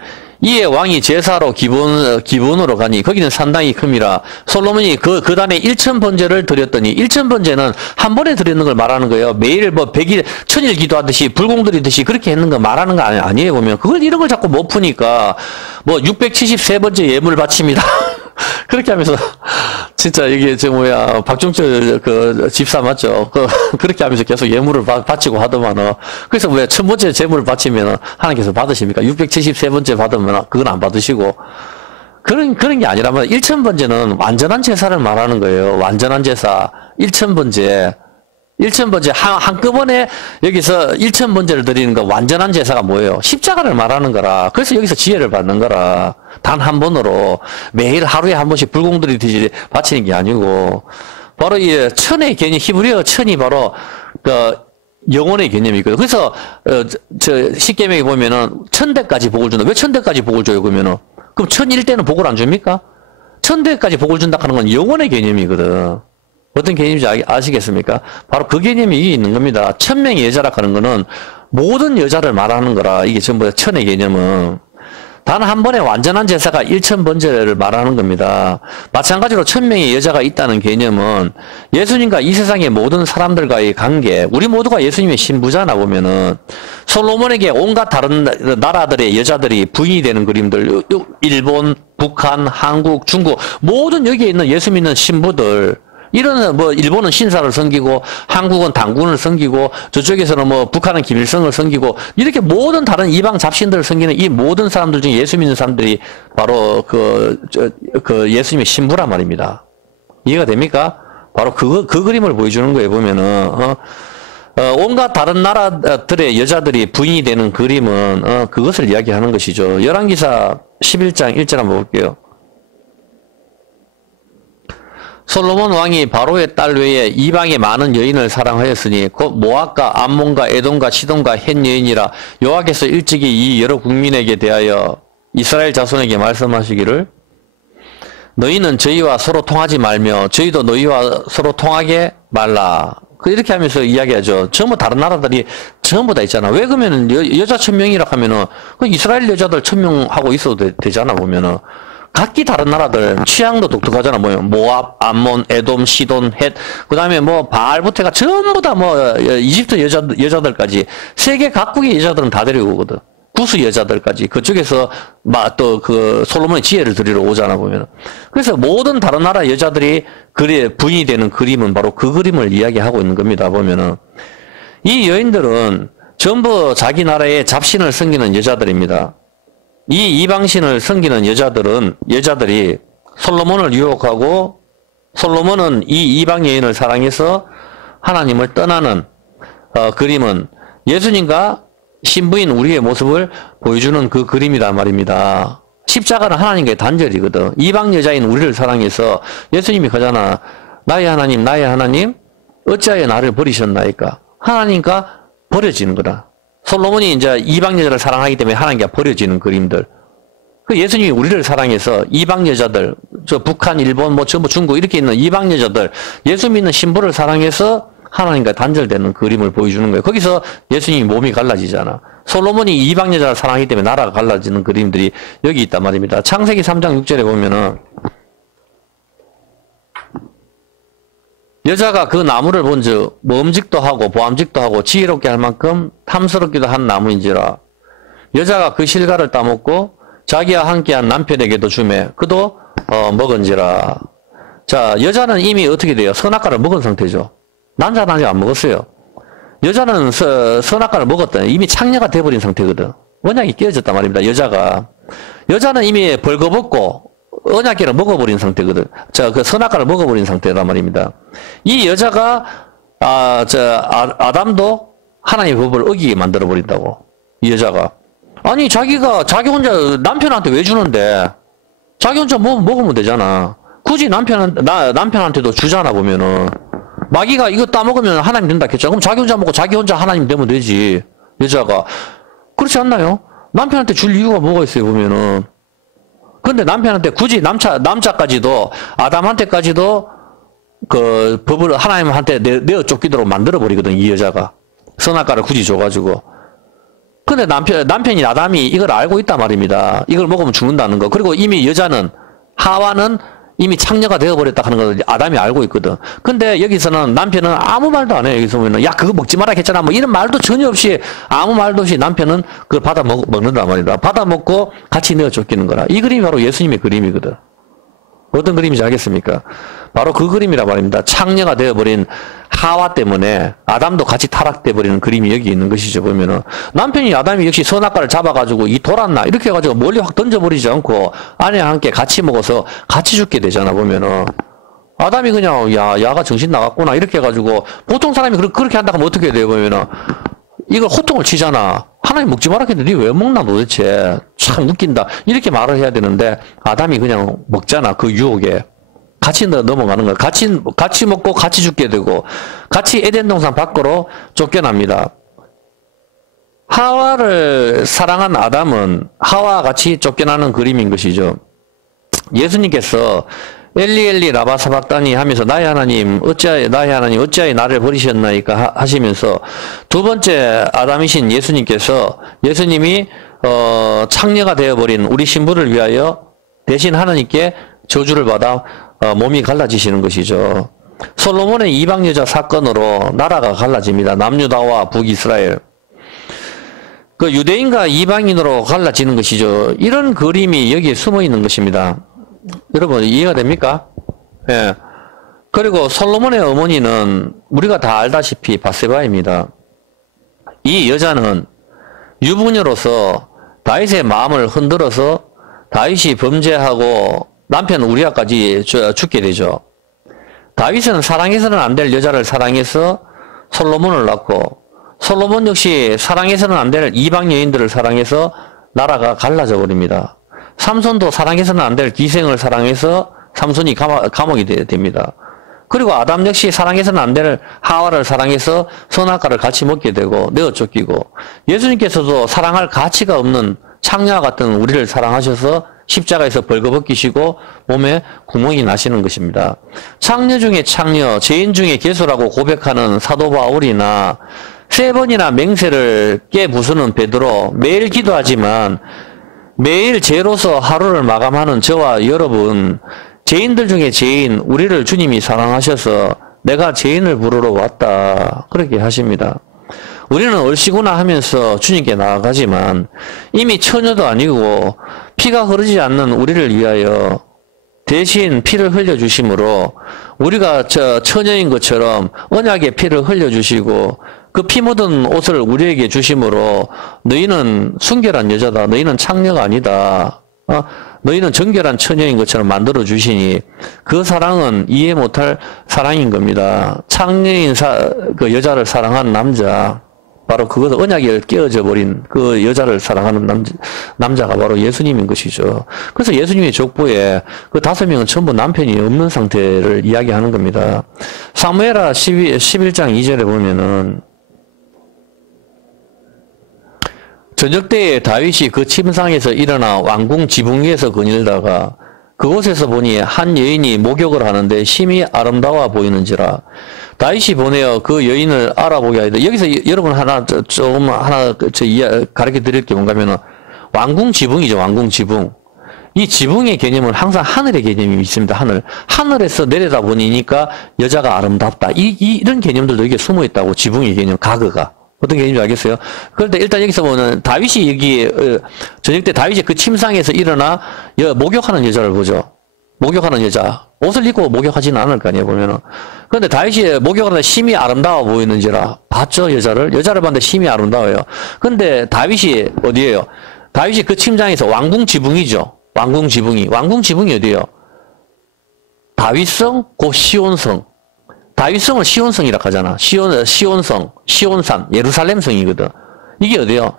이에 왕이 제사로 기본으로 가니 거기는 산당이 큼이라. 솔로몬이 그 단에 1000번제를 드렸더니 1000번제는 한 번에 드리는 걸 말하는 거예요. 매일 뭐 100일 1000일 기도하듯이 불공 드리듯이 그렇게 했는 거 말하는 거 아니에요. 보면 그걸 이런 걸 자꾸 못 푸니까 뭐 673번째 예물 바칩니다. 그렇게 하면서 진짜 이게 박종철 그 집사 맞죠? 그렇게 하면서 계속 예물을 바치고 하더만은. 그래서 왜 1000번째 제물을 바치면 하나님께서 받으십니까? 673번째 받으면 그건 안 받으시고. 그런 게 아니라면 1000번째는 완전한 제사를 말하는 거예요. 완전한 제사. 1000번째. 1000번째 한꺼번에 여기서 1000번째를 드리는 거 완전한 제사가 뭐예요? 십자가를 말하는 거라. 그래서 여기서 지혜를 받는 거라. 단 한 번으로 매일 하루에 한 번씩 불공들이 바치는 게 아니고 바로 이 천의 개념, 히브리어 천이 바로 그 영혼의 개념이거든요. 그래서 십계명에 보면은 1000대까지 복을 준다. 왜 1000대까지 복을 줘요? 그러면은 그럼 1001대는 복을 안 줍니까? 1000대까지 복을 준다 하는 건 영혼의 개념이거든. 어떤 개념인지 아시겠습니까? 바로 그 개념이 이게 있는 겁니다. 1000명의 여자라 하는 거는 모든 여자를 말하는 거라. 이게 전부 다 천의 개념은. 단 한 번에 완전한 제사가 1000번제를 말하는 겁니다. 마찬가지로 1000명의 여자가 있다는 개념은 예수님과 이 세상의 모든 사람들과의 관계, 우리 모두가 예수님의 신부잖아 보면은 솔로몬에게 온갖 다른 나라들의 여자들이 부인이 되는 그림들, 일본, 북한, 한국, 중국 모든 여기에 있는 예수 믿는 신부들, 이런 일본은 신사를 섬기고 한국은 당군을 섬기고 저쪽에서는 북한은 김일성을 섬기고 이렇게 모든 다른 이방 잡신들을 섬기는 이 모든 사람들 중에 예수 믿는 사람들이 바로 그 예수님의 신부란 말입니다. 이해가 됩니까? 바로 그 그림을 보여주는 거예요. 보면은 온갖 다른 나라들의 여자들이 부인이 되는 그림은 그것을 이야기하는 것이죠. 열왕기사 11장 1절 한번 볼게요. 솔로몬 왕이 바로의 딸 외에 이방의 많은 여인을 사랑하였으니 곧 모압과 암몬과 에돔과 시돈과 헷 여인이라. 여호와께서 일찍이 이 여러 국민에게 대하여 이스라엘 자손에게 말씀하시기를 너희는 저희와 서로 통하지 말며 저희도 너희와 서로 통하게 말라. 이렇게 하면서 이야기하죠. 전부 다른 나라들이 전부 다 있잖아. 왜 그러면 여자 1000명이라 하면은 그 이스라엘 여자들 1000명 하고 있어도 되잖아 보면은. 각기 다른 나라들 취향도 독특하잖아. 모압, 암몬, 에돔, 시돈, 헷, 그 다음에 바알부테가 전부 다 이집트 여자들까지 세계 각국의 여자들은 다 데리고 오거든. 구스 여자들까지 그쪽에서 또 솔로몬의 지혜를 드리러 오잖아 보면. 그래서 모든 다른 나라 여자들이 부인이 되는 그림은 바로 그 그림을 이야기하고 있는 겁니다. 보면은 이 여인들은 전부 자기 나라의 잡신을 섬기는 여자들입니다. 이 이방신을 섬기는 여자들이 솔로몬을 유혹하고 솔로몬은 이 이방 여인을 사랑해서 하나님을 떠나는 그림은 예수님과 신부인 우리의 모습을 보여주는 그 그림이란 말입니다. 십자가는 하나님과의 단절이거든. 이방 여자인 우리를 사랑해서 예수님이 그러잖아. 나의 하나님 어찌하여 나를 버리셨나이까. 하나님과 버려지는 거다. 솔로몬이 이제 이방 여자를 사랑하기 때문에 하나님께 버려지는 그림들. 그 예수님이 우리를 사랑해서 이방 여자들, 북한, 일본, 전부 중국 이렇게 있는 이방 여자들, 예수 믿는 신부를 사랑해서 하나님과 단절되는 그림을 보여주는 거예요. 거기서 예수님이 몸이 갈라지잖아. 솔로몬이 이방 여자를 사랑하기 때문에 나라가 갈라지는 그림들이 여기 있단 말입니다. 창세기 3장 6절에 보면은 여자가 그 나무를 본즉 먹음직도 하고 보암직도 하고 지혜롭게 할 만큼 탐스럽기도 한 나무인지라. 여자가 그 실과를 따먹고 자기와 함께한 남편에게도 주매 그도 먹은지라. 자, 여자는 이미 어떻게 돼요? 선악과를 먹은 상태죠. 남자는 아직 안 먹었어요. 여자는 선악과를 먹었다. 이미 창녀가 돼버린 상태거든. 언약이 깨어졌단 말입니다. 여자는 이미 벌거벗고 언약계를 먹어버린 상태거든. 자, 그 선악과를 먹어버린 상태란 말입니다. 이 여자가 아담도 하나님의 법을 어기게 만들어버린다고. 이 여자가. 아니, 자기 혼자 남편한테 왜 주는데? 자기 혼자 먹으면 되잖아. 굳이 남편한테도 주잖아, 보면은. 마귀가 이거 따먹으면 하나님 된다 했죠. 그럼 자기 혼자 먹고 자기 혼자 하나님 되면 되지. 여자가. 그렇지 않나요? 남편한테 줄 이유가 뭐가 있어요, 보면은. 근데 남편한테 굳이 남자까지도, 아담한테까지도 그 법을 하나님한테 내어 쫓기도록 만들어버리거든, 이 여자가. 선악과를 굳이 줘가지고. 근데 남편이 아담이 이걸 알고 있단 말입니다. 이걸 먹으면 죽는다는 거. 그리고 이미 하와는 이미 창녀가 되어버렸다 하는 걸 아담이 알고 있거든. 근데 여기서는 남편은 아무 말도 안 해요. 여기서 보면, 야, 그거 먹지 마라 했잖아. 뭐 이런 말도 전혀 없이, 아무 말도 없이 남편은 그걸 받아 먹는단 말이다. 받아 먹고 같이 내어 쫓기는 거라. 이 그림이 바로 예수님의 그림이거든. 어떤 그림인지 알겠습니까? 바로 그 그림이라 말입니다. 창녀가 되어버린 하와 때문에 아담도 같이 타락돼버리는 그림이 여기 있는 것이죠. 보면은 남편이 아담이 역시 선악과를 잡아가지고 이 돌았나 이렇게 해가지고 멀리 확 던져버리지 않고 아내와 함께 같이 먹어서 같이 죽게 되잖아. 보면은 아담이 그냥 야가 정신 나갔구나 이렇게 해가지고 보통 사람이 그렇게 한다 하면 어떻게 돼요? 보면은 이걸 호통을 치잖아. 하나님 먹지 마라 했는데 니 왜 먹나 도대체. 참 웃긴다. 이렇게 말을 해야 되는데 아담이 그냥 먹잖아. 그 유혹에. 같이 넘어가는 거야. 같이 먹고 같이 죽게 되고 같이 에덴 동산 밖으로 쫓겨납니다. 하와를 사랑한 아담은 하와와 같이 쫓겨나는 그림인 것이죠. 예수님께서 엘리 엘리 라바 사박다니 하면서 나의 하나님 어찌하여 나를 버리셨나이까 하시면서 두 번째 아담이신 예수님이 창녀가 되어버린 우리 신부를 위하여 대신 하나님께 저주를 받아 몸이 갈라지시는 것이죠. 솔로몬의 이방 여자 사건으로 나라가 갈라집니다. 남유다와 북이스라엘. 그 유대인과 이방인으로 갈라지는 것이죠. 이런 그림이 여기에 숨어 있는 것입니다. 여러분 이해가 됩니까? 예. 그리고 솔로몬의 어머니는 우리가 다 알다시피 바세바입니다. 이 여자는 유부녀로서 다윗의 마음을 흔들어서 다윗이 범죄하고 남편 우리아까지 죽게 되죠. 다윗은 사랑해서는 안 될 여자를 사랑해서 솔로몬을 낳고 솔로몬 역시 사랑해서는 안 될 이방 여인들을 사랑해서 나라가 갈라져 버립니다. 삼손도 사랑해서는 안 될 기생을 사랑해서 삼손이 감옥이 됩니다. 그리고 아담 역시 사랑해서는 안 될 하와를 사랑해서 선악과를 같이 먹게 되고 내어 쫓기고 예수님께서도 사랑할 가치가 없는 창녀와 같은 우리를 사랑하셔서 십자가에서 벌거벗기시고 몸에 구멍이 나시는 것입니다. 창녀 중에 창녀, 죄인 중에 괴수라고 고백하는 사도 바울이나 세 번이나 맹세를 깨부수는 베드로, 매일 기도하지만 매일 죄로서 하루를 마감하는 저와 여러분, 죄인들 중에 죄인, 우리를 주님이 사랑하셔서 내가 죄인을 부르러 왔다 그렇게 하십니다. 우리는 얼씨구나 하면서 주님께 나아가지만 이미 처녀도 아니고 피가 흐르지 않는 우리를 위하여 대신 피를 흘려주심으로 우리가 처녀인 것처럼 언약의 피를 흘려주시고 그 피 묻은 옷을 우리에게 주심으로 너희는 순결한 여자다. 너희는 창녀가 아니다. 너희는 정결한 처녀인 것처럼 만들어 주시니 그 사랑은 이해 못할 사랑인 겁니다. 창녀인 그 여자를 사랑하는 남자, 바로 그것을 언약에 깨어져 버린 그 여자를 사랑하는 남자가 바로 예수님인 것이죠. 그래서 예수님의 족보에 그 5명은 전부 남편이 없는 상태를 이야기하는 겁니다. 사무엘하 11장 2절에 보면은 저녁 때에 다윗이 그 침상에서 일어나 왕궁 지붕 위에서 거닐다가 그곳에서 보니 한 여인이 목욕을 하는데 심히 아름다워 보이는지라. 다윗이 보내어 그 여인을 알아보게 하되, 여기서 여러분 조금 가르쳐 드릴 게 뭔가면은, 왕궁 지붕이죠, 왕궁 지붕. 이 지붕의 개념은 항상 하늘의 개념이 있습니다, 하늘. 하늘에서 내려다 보니까 여자가 아름답다. 이런 개념들도 이게 숨어 있다고, 지붕의 개념, 가그가. 어떤 개념인지 알겠어요? 그런데 일단 여기서 보면 다윗이 여기 저녁 때 다윗이 그 침상에서 일어나 목욕하는 여자를 보죠. 목욕하는 여자. 옷을 입고 목욕하지는 않을 거 아니에요, 보면은. 그런데 다윗이 목욕하는데 심히 아름다워 보이는지라. 봤죠, 여자를 봤는데 심히 아름다워요. 근데 다윗이 어디에요? 다윗이 그 침상에서 왕궁 지붕이죠. 왕궁 지붕이 어디에요? 다윗성, 곧 시온성. 다윗성을 시온성이라고 하잖아. 시온성, 시온산, 예루살렘성이거든. 이게 어디요?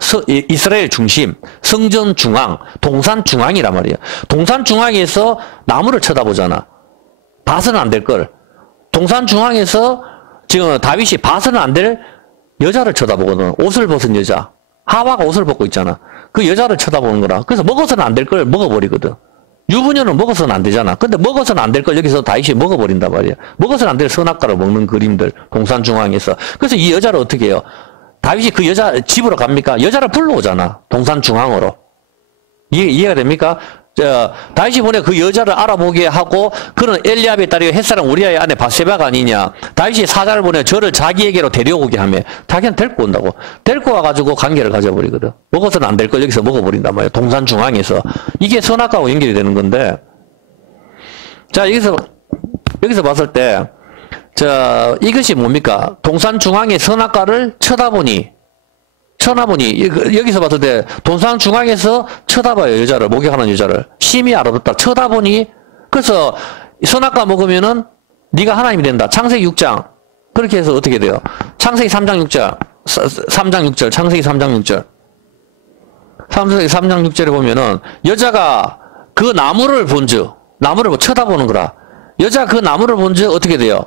이스라엘 중심, 성전 중앙, 동산 중앙이란 말이에요. 동산 중앙에서 나무를 쳐다보잖아. 봐서는 안 될 걸. 동산 중앙에서 지금 다윗이 봐서는 안 될 여자를 쳐다보거든. 옷을 벗은 여자. 하와가 옷을 벗고 있잖아. 그 여자를 쳐다보는 거라. 그래서 먹어서는 안 될 걸 먹어버리거든. 유부녀는 먹어서는 안 되잖아. 근데 먹어서는 안 될 걸 여기서 다윗이 먹어버린단 말이야. 먹어서는 안 될 선악과를 먹는 그림들, 동산 중앙에서. 그래서 이 여자를 어떻게 해요? 다윗이 그 여자 집으로 갑니까? 여자를 불러오잖아. 동산 중앙으로. 이해가 됩니까? 다윗이 보내 그 여자를 알아보게 하고, 그는 엘리압의 딸이 햇사람 우리아의 아내 바세바가 아니냐. 다윗이 사자를 보내 저를 자기에게로 데려오게 하며, 자기는 데리고 온다고. 데리고 와가지고 관계를 가져버리거든. 먹어서는 안 될 걸 여기서 먹어버린단 말이야. 동산 중앙에서. 이게 선악과하고 연결이 되는 건데, 자, 여기서 봤을 때, 이것이 뭡니까? 동산 중앙의 선악과를 쳐다보니, 여기서 봤을 때, 동산 중앙에서 쳐다봐요, 여자를, 목욕하는 여자를. 심히 아름답다. 쳐다보니, 그래서, 선악과 먹으면은, 네가 하나님이 된다. 창세기 6장. 그렇게 해서 어떻게 돼요? 창세기 3장 6절. 3장 6절. 창세기 3장 6절. 창세기 3장 6절에 보면은, 여자가 그 나무를 나무를 쳐다보는 거라. 여자 그 나무를 어떻게 돼요?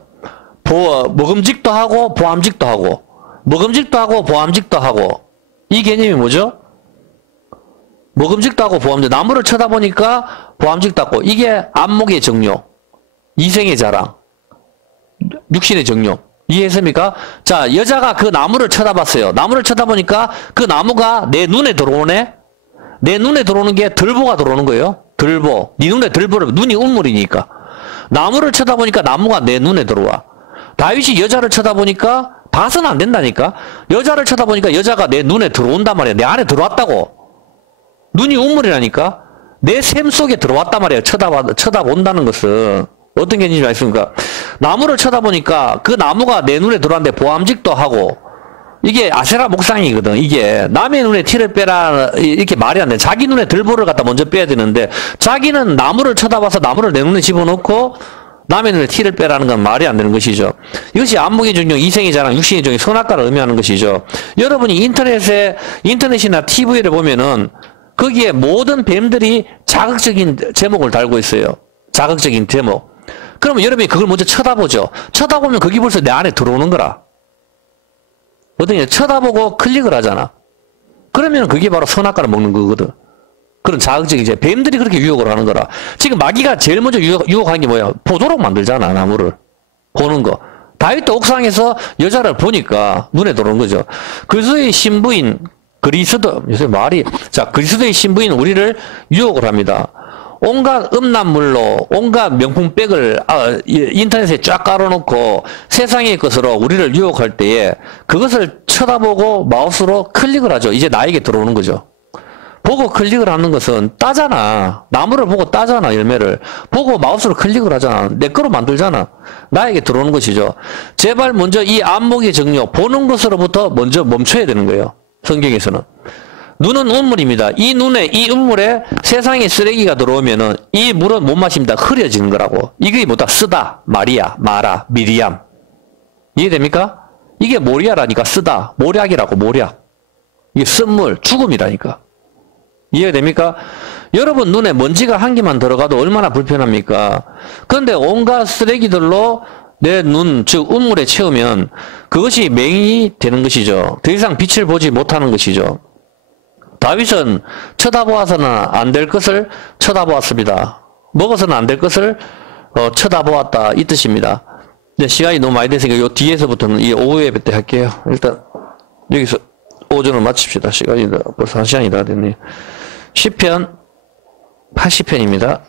먹음직도 하고, 보암직도 하고. 먹음직도 하고, 보암직도 하고. 이 개념이 뭐죠? 먹음직도 하고 보암직. 나무를 쳐다보니까 보암직도 하고. 이게 안목의 정욕, 이생의 자랑, 육신의 정욕. 이해했습니까? 자, 여자가 그 나무를 쳐다봤어요. 나무를 쳐다보니까 그 나무가 내 눈에 들어오네? 내 눈에 들어오는 게 들보가 들어오는 거예요. 들보. 네 눈에 들보를, 눈이 우물이니까. 나무를 쳐다보니까 나무가 내 눈에 들어와. 다윗이 여자를 쳐다보니까 봐서는 안 된다니까. 여자를 쳐다보니까 여자가 내 눈에 들어온단 말이야. 내 안에 들어왔다고. 눈이 우물이라니까. 내 샘 속에 들어왔단 말이야. 쳐다본다는 것은. 어떤 개념인지 알겠습니까? 나무를 쳐다보니까 그 나무가 내 눈에 들어왔는데 보암직도 하고, 이게 아세라 목상이거든. 이게 남의 눈에 티를 빼라 이렇게 말이 안 돼. 자기 눈에 들보를 갖다 먼저 빼야 되는데, 자기는 나무를 쳐다봐서 나무를 내 눈에 집어넣고 남의 눈에 티를 빼라는 건 말이 안 되는 것이죠. 이것이 안목의 정욕, 이생의 자랑, 육신의 정욕, 선악과를 의미하는 것이죠. 여러분이 인터넷이나 TV를 보면은 거기에 모든 뱀들이 자극적인 제목을 달고 있어요. 자극적인 제목. 그러면 여러분이 그걸 먼저 쳐다보죠. 쳐다보면 거기 벌써 내 안에 들어오는 거라. 어떻게 쳐다보고 클릭을 하잖아. 그러면 그게 바로 선악과를 먹는 거거든. 그런 자극적인 이제 뱀들이 그렇게 유혹을 하는 거라. 지금 마귀가 제일 먼저 유혹하는 게 뭐야? 보도록 만들잖아, 나무를. 보는 거. 다윗도 옥상에서 여자를 보니까 눈에 들어오는 거죠. 그리스도의 신부인 요새 말이, 그리스도의 신부인 우리를 유혹을 합니다. 온갖 음란물로, 온갖 명품백을 인터넷에 쫙 깔아놓고 세상의 것으로 우리를 유혹할 때에 그것을 쳐다보고 마우스로 클릭을 하죠. 이제 나에게 들어오는 거죠. 보고 클릭을 하는 것은 따잖아. 나무를 보고 따잖아, 열매를. 보고 마우스로 클릭을 하잖아. 내 거로 만들잖아. 나에게 들어오는 것이죠. 제발 먼저 이 안목의 정욕, 보는 것으로부터 먼저 멈춰야 되는 거예요. 성경에서는. 눈은 우물입니다. 이 눈에, 이 우물에 세상의 쓰레기가 들어오면은 이 물은 못 마십니다. 흐려지는 거라고. 이게 뭐다? 쓰다, 마리아, 마라, 미리암. 이해됩니까? 이게 모리아라니까. 쓰다, 모략이라고, 모략. 이게 쓴물, 죽음이라니까. 이해됩니까? 여러분 눈에 먼지가 한 개만 들어가도 얼마나 불편합니까? 그런데 온갖 쓰레기들로 내 눈, 즉 우물에 채우면 그것이 맹이 되는 것이죠. 더 이상 빛을 보지 못하는 것이죠. 다윗은 쳐다보아서는 안 될 것을 쳐다보았습니다. 먹어서는 안 될 것을 쳐다보았다 이 뜻입니다. 네, 시간이 너무 많이 됐으니까 요 뒤에서부터는 이 오후에 때 할게요. 일단 여기서 오전을 마칩시다. 시간이 벌써 1시간이 다 됐네요. 시편 80편입니다.